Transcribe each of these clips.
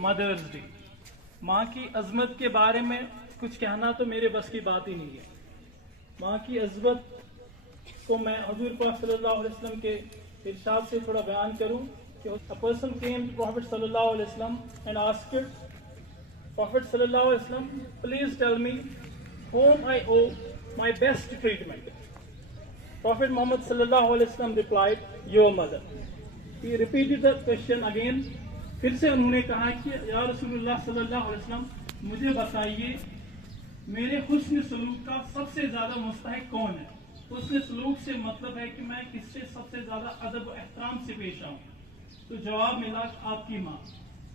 Mother's day. माँ की अजमत के बारे में कुछ कहना तो मेरे बस की बात ही नहीं है। माँ की अजमत को मैं हुजूर पाक सल्लल्लाहु अलैहि वसल्लम के इरशाद से थोड़ा बयान करूं कि a person came to Prophet sallallahu alaihi wasallam and asked Prophet sallallahu alaihi wasallam, please tell me whom I owe my best treatment. Prophet Muhammad sallallahu alaihi wasallam replied, your mother. He repeated the question again. फिर से उन्होंने कहा कि या रसूलुल्लाह सल्लल्लाहु अलैहि वसल्लम, मुझे बताइए मेरे हुस्न सलूक का सबसे ज्यादा मुस्तहिक कौन है। हुस्न सलूक से मतलब है कि मैं किससे सबसे ज्यादा अदब व एहतराम से पेश आऊं। तो जवाब मिला आपकी माँ।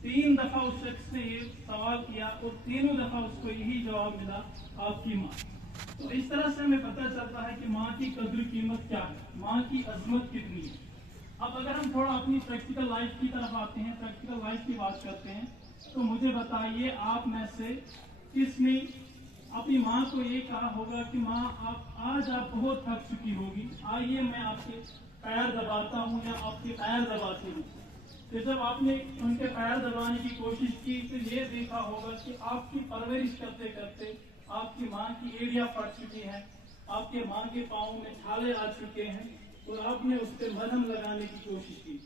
3 दफा उस शख्स ने ये सवाल किया और तीनों दफा उसको यही जवाब मिला, आपकी माँ। तो इस तरह से हमें पता चलता है कि माँ की कद्र कीमत क्या है, माँ की अजमत कितनी है। अब अगर हम थोड़ा अपनी प्रैक्टिकल लाइफ की तरफ आते हैं, प्रैक्टिकल लाइफ की बात करते हैं, तो मुझे बताइए आप में से किसने अपनी माँ को ये कहा होगा कि माँ आज आप बहुत थक चुकी होगी, आइए मैं आपके पैर दबाता हूँ या आपके पैर दबाती हूँ। तो जब आपने उनके पैर दबाने की कोशिश की तो ये देखा होगा कि आपकी परवरिश करते करते आपकी माँ की एड़ियाँ फट चुकी हैं, आपके माँ के पाँव में छाले आ चुके हैं और आपने उस पर मरहम लगाने की कोशिश की।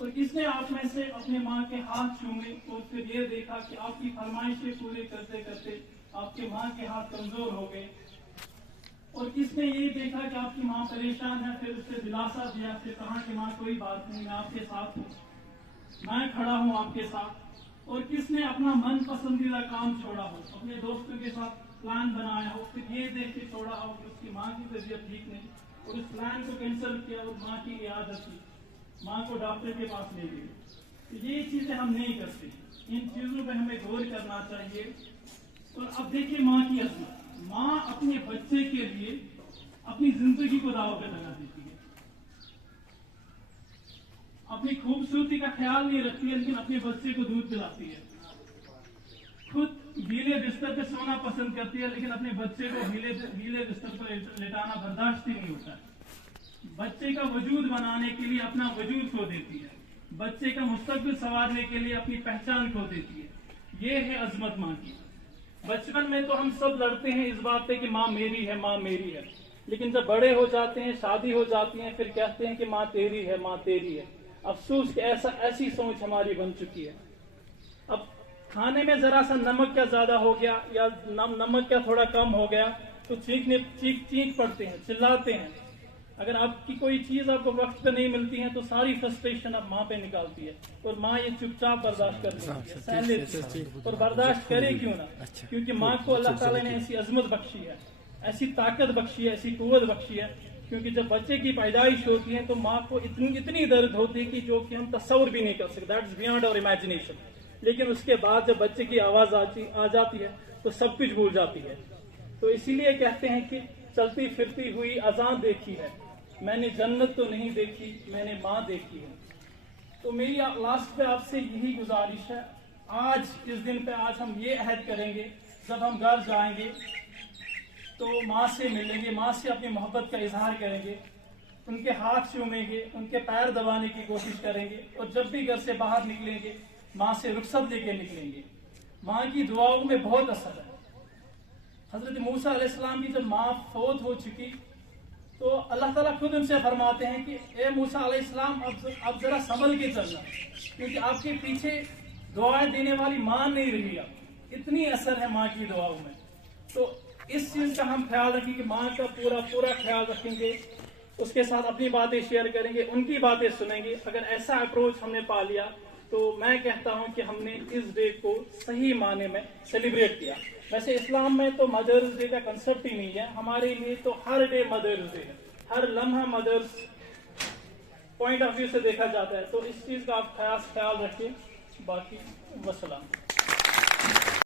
और किसने आप में से अपने माँ के हाथ छूए और फिर ये देखा कि आपकी फरमाइशें पूरे करते करते आपके माँ के हाथ कमजोर हो गए। और किसने ये देखा कि आपकी माँ परेशान है, फिर उससे दिलासा दिया, फिर कहा कि माँ कोई बात नहीं, मैं आपके साथ हूँ, मैं खड़ा हूँ आपके साथ। और किसने अपना मन पसंदीदा काम छोड़ा हो, अपने दोस्तों के साथ प्लान बनाया हो, फिर ये देख के छोड़ा हो कि उसकी माँ की तबीयत ठीक नहीं और उस प्लान को कैंसिल किया और माँ की इयादत की, माँ को डॉक्टर के पास ले गए। तो ये चीजें हम नहीं करते, इन चीजों पे हमें गौर करना चाहिए। और अब देखिए माँ की अजमत, माँ अपने बच्चे के लिए अपनी जिंदगी को दाव पे लगा देती है, अपनी खूबसूरती का ख्याल नहीं रखती है, लेकिन अपने बच्चे को दूध पिलाती है। खुद गीले बिस्तर पे सोना पसंद करती है, लेकिन अपने बच्चे को गीले बिस्तर पर लेटाना बर्दाश्त ही नहीं होता। बच्चे का वजूद बनाने के लिए अपना वजूद खो देती है, बच्चे का मुस्तकबिल संवारने के लिए अपनी पहचान खो देती है। ये है अजमत माँ की। बचपन में तो हम सब लड़ते हैं इस बात पे कि माँ मेरी है, माँ मेरी है, लेकिन जब बड़े हो जाते हैं, शादी हो जाती है, फिर कहते हैं कि माँ तेरी है, माँ तेरी है। अफसोस कि ऐसी सोच हमारी बन चुकी है। अब खाने में जरा सा नमक क्या ज्यादा हो गया या नमक क्या थोड़ा कम हो गया तो चीख पड़ते हैं, चिल्लाते हैं। अगर आपकी कोई चीज आपको वक्त पे नहीं मिलती है तो सारी फ्रस्ट्रेशन आप माँ पे निकालती है और माँ ये चुपचाप बर्दाश्त कर लेती है, सह लेती है। और बर्दाश्त करे क्यों ना, क्योंकि माँ को अल्लाह ताला ने ऐसी अजमत बख्शी है, ऐसी ताकत बख्शी है, ऐसी कुव्वत बख्शी है। क्योंकि जब बच्चे की पैदाइश होती है तो माँ को इतनी दर्द होती है कि जो कि हम तस्वर भी नहीं कर सकते, दैट्स बियॉन्ड आवर इमेजिनेशन। लेकिन उसके बाद जब बच्चे की आवाज आ जाती है तो सब कुछ भूल जाती है। तो इसीलिए कहते हैं कि चलती फिरती हुई अजान देखी है, मैंने जन्नत तो नहीं देखी, मैंने माँ देखी है। तो मेरी लास्ट पे आपसे यही गुजारिश है, आज इस दिन पे आज हम ये अहद करेंगे, जब हम घर जाएंगे तो माँ से मिलेंगे, माँ से अपनी मोहब्बत का इजहार करेंगे, उनके हाथ चूमेंगे, उनके पैर दबाने की कोशिश करेंगे और जब भी घर से बाहर निकलेंगे माँ से रुखसत लेके निकलेंगे। माँ की दुआओं में बहुत असर है। हजरत मूसा अलैहिस्सलाम की जब माँ फौत हो चुकी तो अल्लाह ताला खुद उनसे फरमाते हैं कि ए मूसा अलैहिस्सलाम अब जरा संभल के चलना, क्योंकि आपके पीछे दुआएं देने वाली माँ नहीं रही। अब इतनी असर है माँ की दुआओं में। तो इस चीज का हम ख्याल रखें कि माँ का पूरा ख्याल रखेंगे, उसके साथ अपनी बातें शेयर करेंगे, उनकी बातें सुनेंगे। अगर ऐसा अप्रोच हमने पा लिया तो मैं कहता हूं कि हमने इस डे को सही माने में सेलिब्रेट किया। वैसे इस्लाम में तो मदर्स डे का कंसेप्ट ही नहीं है, हमारे लिए तो हर डे मदर्स डे है, हर लम्हा मदर्स पॉइंट ऑफ व्यू से देखा जाता है। तो इस चीज का आप ख्याल रखिए। बाकी वसलाम।